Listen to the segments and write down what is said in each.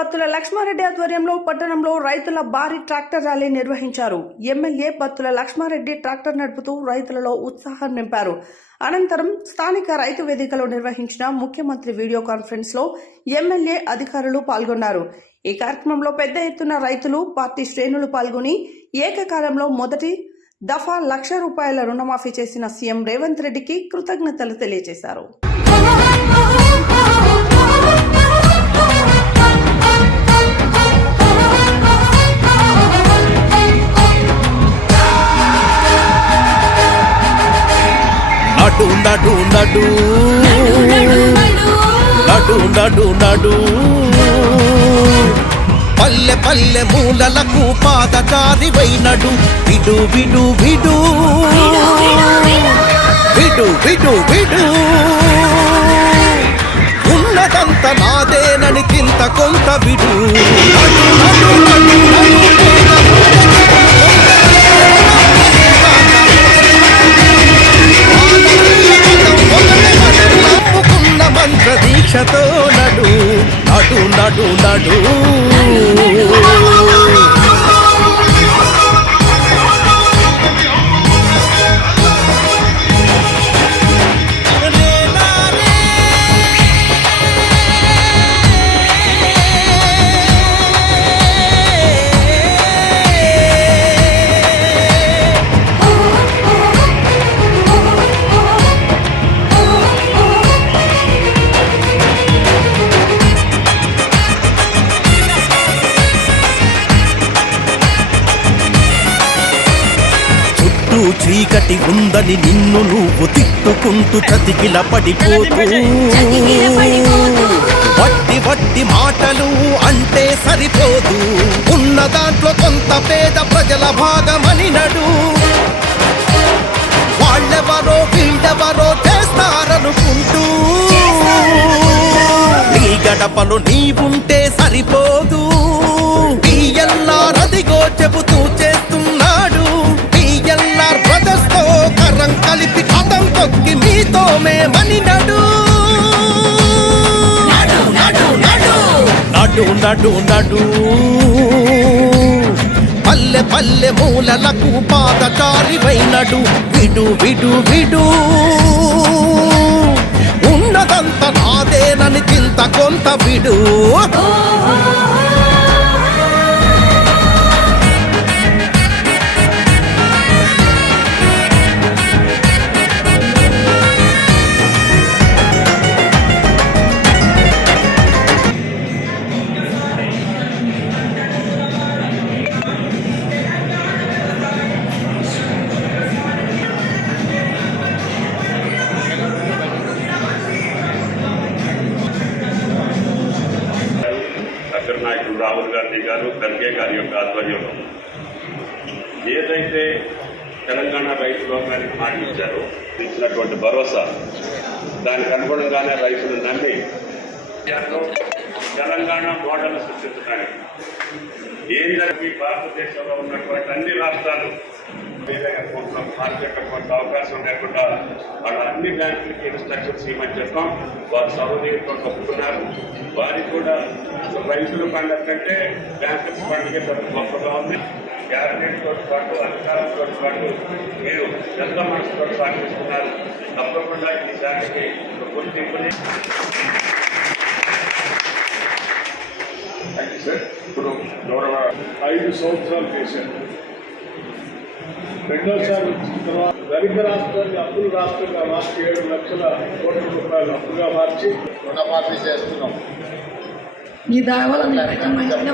బత్తుల లక్ష్మారెడ్డి ఆధ్వర్యంలో పట్టణంలో రైతుల భారీ ట్రాక్టర్ ర్యాలీ నిర్వహించారు. ఎమ్మెల్యే బత్తుల లక్ష్మారెడ్డి ట్రాక్టర్ నడుపుతూ రైతులలో ఉత్సాహం నింపారు. అనంతరం స్థానిక రైతు వేదికలో నిర్వహించిన ముఖ్యమంత్రి వీడియో కాన్ఫరెన్స్లో ఎమ్మెల్యే అధికారులు పాల్గొన్నారు. ఈ కార్యక్రమంలో పెద్ద ఎత్తున రైతులు పార్టీ శ్రేణులు పాల్గొని ఏకకాలంలో మొదటి దఫా లక్ష రూపాయల రుణమాఫీ చేసిన సీఎం రేవంత్ రెడ్డికి కృతజ్ఞతలు తెలియజేశారు. నడు నడు నడు నడు నడు పల్లె పల్లె మూలలకు పాదచారి వైనడు. విడు విడు విడు. విడు విడు విడు. ఉన్నదంత నాదేనని చింత కొంత విడు. నడు నడు నడు. దీక్షతో నడు నడు నడు నడు. చీకటి ఉందని నిన్ను నువ్వు తిట్టుకుంటూ చతికిల పడిపోతూ. వట్టి వట్టి మాటలు అంటే సరిపోదు. ఉన్న దాంట్లో కొంత పేద ప్రజల భాగమని నడు. వాళ్ళెవరో వీళ్ళెవరో చేస్తారనుకుంటూ. నీ గడపలు నీవుంటే సరిపోదు. పిఎల్ఆర్ అదిగో చెబుతూ నడు నడు నడు పల్లె పల్లె మూలలకు పాదచారివైనడు. విడు విడు విడు. ఉన్నదంత నాదేనని చింత కొంత విడు. లోకానికి మాట ఇచ్చినటువంటి భరోసా దానికి అనుగుణంగానే రైతులు నమ్మి తెలంగాణ మోడల్ సృష్టించడానికి ఏం జరిగి భారతదేశంలో ఉన్నటువంటి అన్ని రాష్ట్రాలు వేరే అకౌంట్లో మార్కెట్ అకౌంట్ అవకాశం లేకుండా వాళ్ళ అన్ని బ్యాంకులకి ఇన్స్ట్రక్షన్స్ ఇవ్వమని చెప్పాం. వారు సౌదీతో ఒప్పుకున్నారు. వారికి కూడా రైతుల పండుగ కంటే బ్యాంకుల పండుగ గొప్పగా ఉంది. క్యాబినెట్ తోటి పాటు అధికారులతో పాటు మీరు ఎంత మనసుతో సాగిస్తున్నారు తప్పకుండా ఈ శాఖకి ఒక గుర్తింపుని ఇప్పుడు గౌరవ ఐదు సంవత్సరాలు చేశారు. రెండోసారి వచ్చిన తర్వాత ధనిక రాష్ట్రాన్ని అప్పుల రాష్ట్రంగా మార్చి ఏడు లక్షల కోట్ల రూపాయలు అప్పుగా మార్చి రుణమాఫీ చేస్తున్నాం. మీ దావల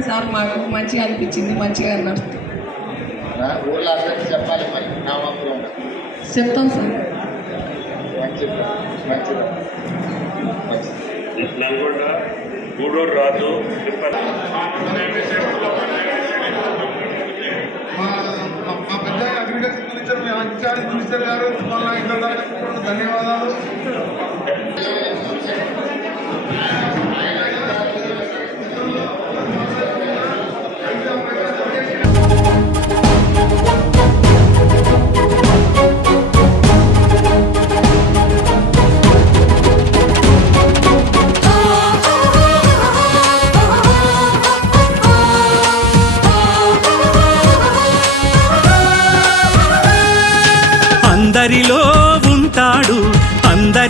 సార్. మాకు మంచిగా అనిపించింది మంచిగా నడుస్తుంది. ఊళ్ళో అందరికీ చెప్పాలి మరి నామకులం చెప్తాం సార్. మంచిది మంచిది. మంచిది నల్గొండ గూడూరు రాజు తిరుపతి. మా మా పెద్ద అగ్రికల్చర్ మినిస్టర్ మీ ఇన్ఛార్జ్ మినిస్టర్ గారు ధన్యవాదాలు.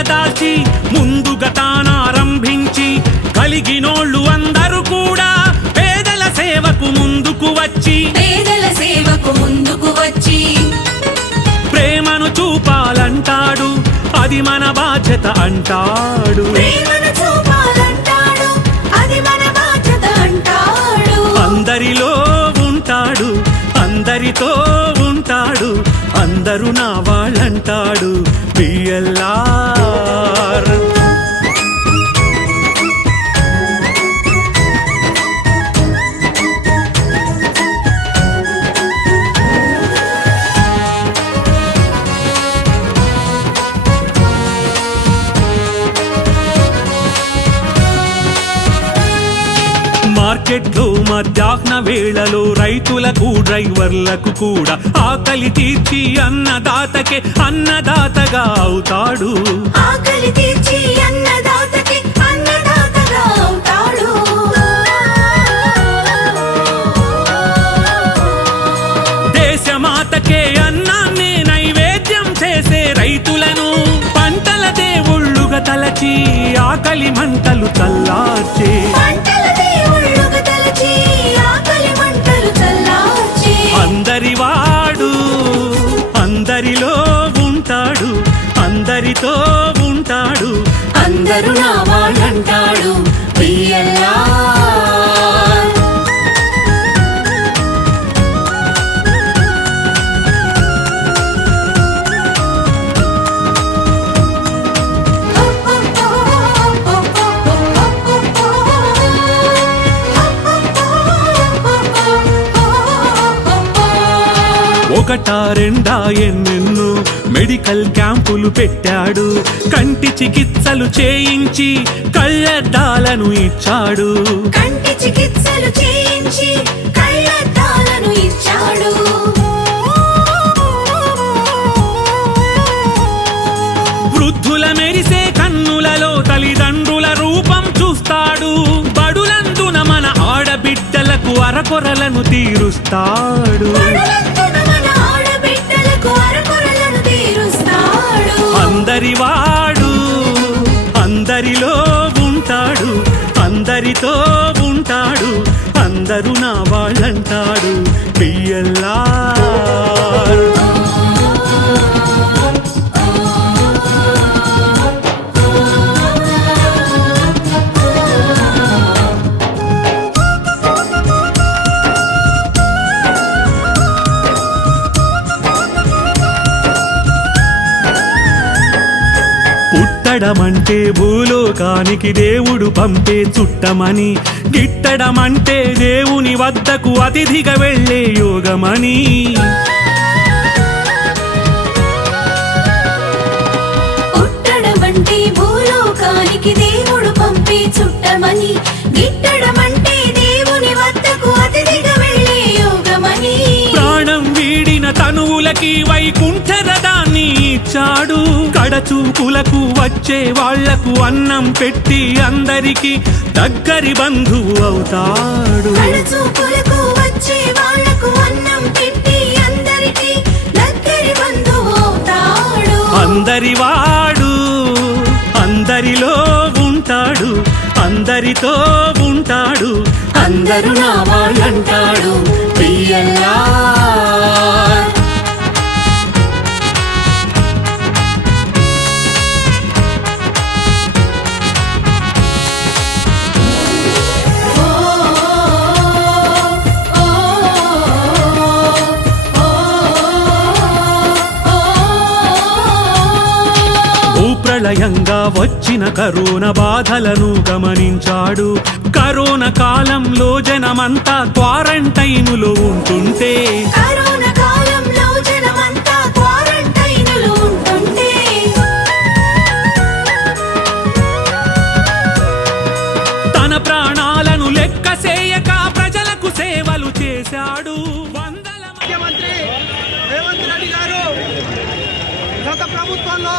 సూక్తిని తలదాల్చి ముందుగా తానారంభించి కలిగినోళ్ళు అందరూ కూడా పేదల సేవకు ముందుకు వచ్చి పేదల సేవకు ముందుకు వచ్చి. ప్రేమను చూపాలంటాడు అది మన బాధ్యత అంటాడు. ప్రేమను చూపాలంటాడు అది మన బాధ్యత అంటాడు. అందరిలో ఉంటాడు అందరితో ఉంటాడు అందరూ నా వాళ్ళంటాడు. బిఎల్ఆర్ మార్కెట్లో మధ్యాహ్న వేళలో రైతులకు డ్రైవర్లకు కూడా ఆకలి తీర్చి అన్నదాతకే అన్నదాతగా అవుతాడు. ఆకలి తీర్చి అన్నదాతకి అన్నదాతగా అవుతాడు. దేశమాతకే అన్నాన్ని నైవేద్యం చేసే రైతులను పంటల దేవుళ్ళుగా తలచి ఆకలి మంటలు చల్లార్చే అందరూ నా వాళ్ళంటాడు బియ్యల్లా ఒకటా రెండా ఎన్ని మెడికల్ క్యాంపులు పెట్టాడు. కంటి చికిత్సలు చేయించి కళ్ళద్దాలను ఇచ్చాడు. కంటి చికిత్సలు చేయించి కళ్ళద్దాలను ఇచ్చాడు. వృద్ధుల మెరిసే కన్నులలో తల్లిదండ్రుల రూపం చూస్తాడు. బడులందున మన ఆడబిడ్డలకు అరకొరలను తీరుస్తాడు. అందరివాడు అందరి వాడు అందరిలో ఉంటాడు అందరితో ఉంటాడు అందరూ నా వాళ్ళంటాడు. బియ్యల్లార్ పుట్టడమంటే భూలోకానికి దేవుడు పంపే చుట్టమని. గిట్టడమంటే దేవుని వద్దకు అతిథిగా వెళ్ళే యోగమని. పుట్టడమంటే భూలోకానికి దేవుడు పంపే చుట్టమని. గిట్టడమంటే దేవుని వద్దకు అతిథిగా వెళ్ళే యోగమని. ప్రాణం వీడిన తనువులకి వైకుంఠరదాన్ని ఇచ్చాడు. కడచూపులకు వచ్చే వాళ్ళకు అన్నం పెట్టి అందరికి దగ్గరి బంధువు అవుతాడు. కడచూపులకు వచ్చే వాళ్ళకు అన్నం పెట్టి అందరికీ దగ్గరి బంధువు అవుతాడు. అందరి వాడు అందరిలో ఉంటాడు. అందరితో ఉంటాడు. అందరూ నా వాళ్ళంటాడు. ప్రళయంగా వచ్చిన కరోన బాధలను గమనించాడు. కరోన కాలంలో జనమంతా క్వారంటైనులో ఉంటుంటే. తన ప్రాణాలను లెక్క చేయక ప్రజలకు సేవలు చేశాడు. గత ప్రభుత్వంలో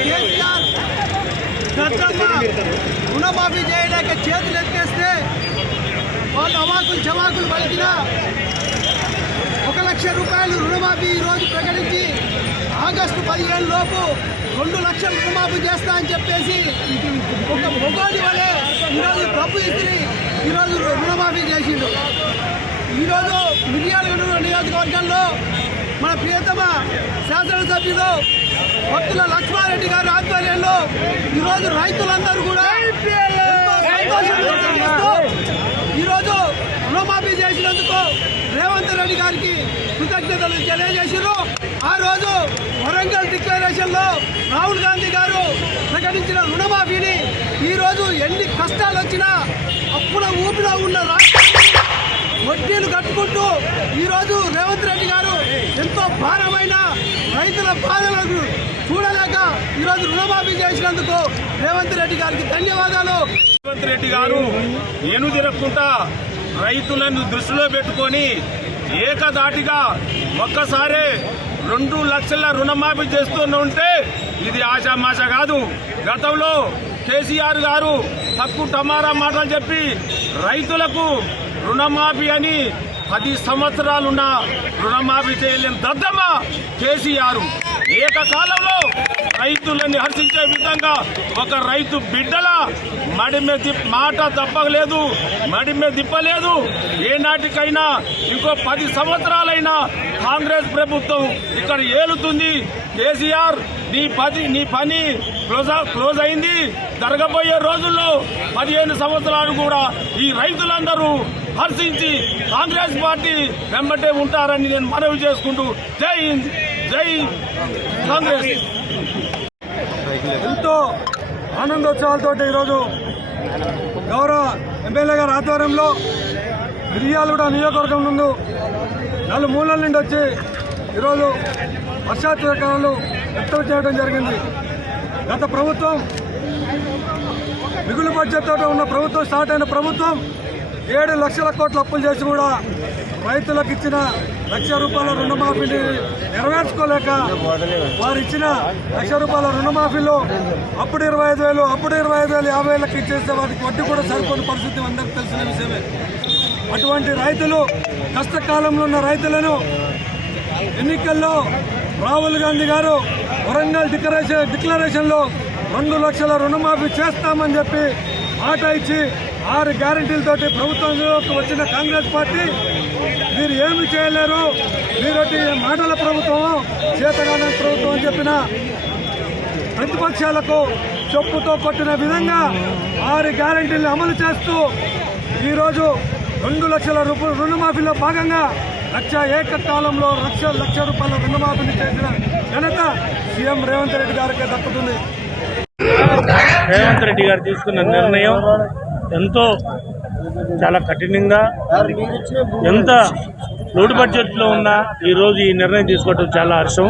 కేసీఆర్ రుణమాఫీ చేయలేక చేతులు ఎత్తేస్తే వాళ్ళు అవాకులు చవాకులు పలికిన ఒక లక్ష రూపాయలు రుణమాఫీ ఈరోజు ప్రకటించి ఆగస్టు పదిహేను లోపు రెండు లక్షల రుణమాఫీ చేస్తా అని చెప్పేసి ఒక మొగోడి వలె ఈరోజు డబ్బు ఇస్త్రీ ఈరోజు రుణమాఫీ చేసిండు. ఈరోజు మిర్యాల నియోజకవర్గంలో మన ప్రియతమ శాసనసభ్యులు భక్తుల లక్ష్మారెడ్డి గారి ఆధ్వర్యంలో ఈరోజు రైతులందరూ కూడా ఈరోజు రుణమాఫీ చేసినందుకు రేవంత్ రెడ్డి గారికి కృతజ్ఞతలు తెలియజేసారు ఆ రోజు వరంగల్ డిక్లరేషన్లో రాహుల్ గాంధీ గారు ప్రకటించిన రుణమాఫీని ఈ రోజు ఎన్ని కష్టాలు వచ్చినా అప్పుల ఊపిలో ఉన్న రాష్ట్రాన్ని వడ్డీలు కట్టుకుంటూ ఈరోజు రేవంత్ రెడ్డి గారు ఎంతో భారమైన రైతుల బాధలను చూడలేక ఈరోజు రుణమాఫీ చేసినందుకు రేవంత్ రెడ్డి గారికి ధన్యవాదాలు. రేవంత్ రెడ్డి గారు ఏను తిరగకుండా రైతులను దృష్టిలో పెట్టుకొని ఏకదాటిగా ఒక్కసారే రెండు లక్షల రుణమాఫీ చేస్తుంటే ఇది ఆశామాష కాదు. గతంలో కేసీఆర్ గారు తక్కువ టమారా మాటలు చెప్పి రైతులకు రుణమాఫీ అని పది సంవత్సరాలున్న రుణమాఫీ చేయలేని దద్దమ్మ కేసీఆర్. ఏకకాలంలో రైతులని హర్షించే విధంగా ఒక రైతు బిడ్డల మడిమే మాట తప్పలేదు మడిమే దిప్పలేదు. ఏనాటికైనా ఇంకో పది సంవత్సరాలైనా కాంగ్రెస్ ప్రభుత్వం ఇక్కడ ఏలుతుంది. కేసీఆర్ నీ పది నీ పని క్లోజ్ క్లోజ్ అయింది. జరగబోయే రోజుల్లో పదిహేను సంవత్సరాలు కూడా ఈ రైతులందరూ హర్షించి కాంగ్రెస్ పార్టీ వెంబటే ఉంటారని నేను మనవి చేసుకుంటూ జై హింద్ జై కాంగ్రెస్. ఎంతో ఆనందోత్సవాలతో ఈరోజు గౌరవ ఎమ్మెల్యే గారి ఆధ్వర్యంలో మిర్యాలగూడ నియోజకవర్గం నుండి నాలుగు మూలల నుండి వచ్చి ఈరోజు వర్షాత్మకాలు వ్యక్తం చేయడం జరిగింది. గత ప్రభుత్వం మిగులు బడ్జెట్తో ఉన్న ప్రభుత్వం స్టార్ట్ అయిన ప్రభుత్వం ఏడు లక్షల కోట్ల అప్పులు చేసి కూడా రైతులకు ఇచ్చిన లక్ష రూపాయల రుణమాఫీని నెరవేర్చుకోలేక వారు ఇచ్చిన లక్ష రూపాయల రుణమాఫీలో అప్పుడు ఇరవై ఐదు వేలు అప్పుడు ఇరవై ఐదు వేలు యాభై వేలకు ఇచ్చేస్తే వారికి వడ్డీ కూడా సరిపోని పరిస్థితి అందరికీ తెలిసిన విషయమే. అటువంటి రైతులు కష్టకాలంలో ఉన్న రైతులను ఎన్నికల్లో రాహుల్ గాంధీ గారు వరంగల్ డిక్లరేషన్ డిక్లరేషన్లో రెండు లక్షల రుణమాఫీ చేస్తామని చెప్పి మాట ఇచ్చి ఆరు గ్యారంటీలతోటి ప్రభుత్వంలోకి వచ్చిన కాంగ్రెస్ పార్టీ మీరు ఏమి చేయలేరు? మీరు మాటల ప్రభుత్వం చేతగాన ప్రభుత్వం అని చెప్పిన ప్రతిపక్షాలకు చెప్పుతో కొట్టిన విధంగా ఆరు గ్యారంటీలను అమలు చేస్తూ ఈరోజు రెండు లక్షల రూపాయలు రుణమాఫీలో భాగంగా లక్ష ఏకకాలంలో లక్ష లక్ష రూపాయల రుణమాఫీని చేసిన ఘనత సీఎం రేవంత్ రెడ్డి గారికి దక్కుతుంది. రేవంత్ రెడ్డి గారు తీసుకున్న నిర్ణయం ఎంతో చాలా కఠినంగా ఎంత లోటు బడ్జెట్లో ఉన్న ఈరోజు ఈ నిర్ణయం తీసుకోవడం చాలా హర్షం.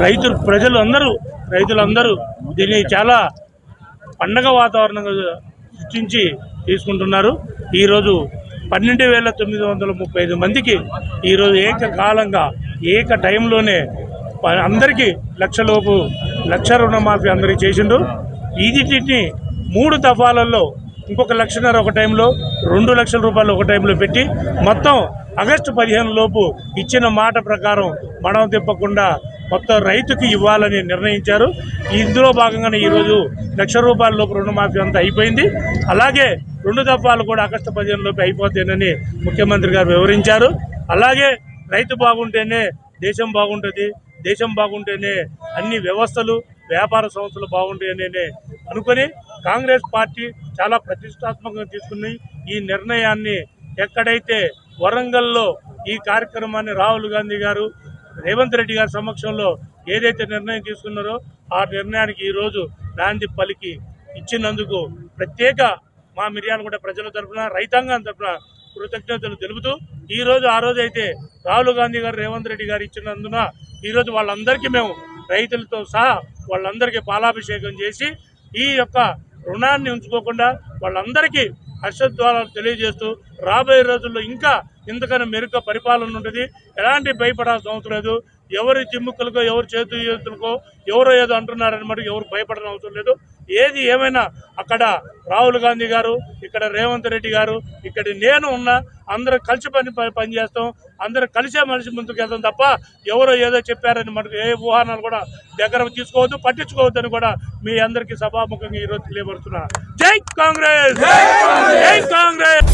రైతులు ప్రజలు అందరూ రైతులందరూ దీన్ని చాలా పండగ వాతావరణంగా సృష్టించి తీసుకుంటున్నారు. ఈరోజు పన్నెండు వేల తొమ్మిది వందల ముప్పై ఐదు మందికి ఈరోజు ఏకకాలంగా ఏక టైంలోనే ప- అందరికీ లక్షలోపు లక్ష రుణమాఫీ అందరికీ చేసిండు ఈదిటిని మూడు దఫాలలో ఇంకొక లక్షన్నర ఒక టైంలో రెండు లక్షల రూపాయలు ఒక టైంలో పెట్టి మొత్తం ఆగస్టు పదిహేను లోపు ఇచ్చిన మాట ప్రకారం మనం తిప్పకుండా మొత్తం రైతుకి ఇవ్వాలని నిర్ణయించారు. ఇందులో భాగంగానే ఈరోజు లక్ష రూపాయల లోపు రుణమాఫీ అంతా అయిపోయింది. అలాగే రెండు దఫాలు కూడా ఆగస్టు పదిహేను లోపు అయిపోతాయని ముఖ్యమంత్రి గారు వివరించారు. అలాగే రైతు బాగుంటేనే దేశం బాగుంటుంది దేశం బాగుంటేనే అన్ని వ్యవస్థలు వ్యాపార సంస్థలు బాగుంటాయని అనుకొని కాంగ్రెస్ పార్టీ చాలా ప్రతిష్టాత్మకంగా తీసుకుని ఈ నిర్ణయాన్ని ఎక్కడైతే వరంగల్లో ఈ కార్యక్రమాన్ని రాహుల్ గాంధీ గారు రేవంత్ రెడ్డి గారి సమక్షంలో ఏదైతే నిర్ణయం తీసుకున్నారో ఆ నిర్ణయానికి ఈరోజు నాంది పలికి ఇచ్చినందుకు ప్రత్యేక మా మిర్యాలగూడ ప్రజల తరఫున రైతాంగం తరఫున కృతజ్ఞతలు తెలుపుతూ ఈరోజు ఆ రోజు అయితే రాహుల్ గాంధీ గారు రేవంత్ రెడ్డి గారు ఇచ్చినందున ఈరోజు వాళ్ళందరికీ మేము రైతులతో సహా వాళ్ళందరికీ పాలాభిషేకం చేసి ఈ యొక్క రుణాన్ని ఉంచుకోకుండా వాళ్ళందరికీ హర్షద్వారాలు తెలియజేస్తూ రాబోయే రోజుల్లో ఇంకా ఇంతకన్నా మెరుగ్గా పరిపాలన ఉంటుంది. ఎలాంటి భయపడాల్సిన అవసరం లేదు. ఎవరి జిమ్ముకలకో ఎవరి చేతు చేతులకో ఎవరో ఏదో అంటున్నారని మటుకు ఎవరు భయపడడం అవసరం లేదు. ఏది ఏమైనా అక్కడ రాహుల్ గాంధీ గారు ఇక్కడ రేవంత్ రెడ్డి గారు ఇక్కడ నేను ఉన్నా అందరూ కలిసి పని పని పని చేస్తాం అందరూ కలిసే మనిషి ముందుకు వెళ్తాం తప్ప ఎవరో ఏదో చెప్పారని మనకు ఏ ఊహానాలు కూడా దగ్గర తీసుకోవద్దు పట్టించుకోవద్దని కూడా మీ అందరికీ సభాముఖంగా ఈరోజు తెలియబడుతున్నా జై కాంగ్రెస్! జై కాంగ్రెస్!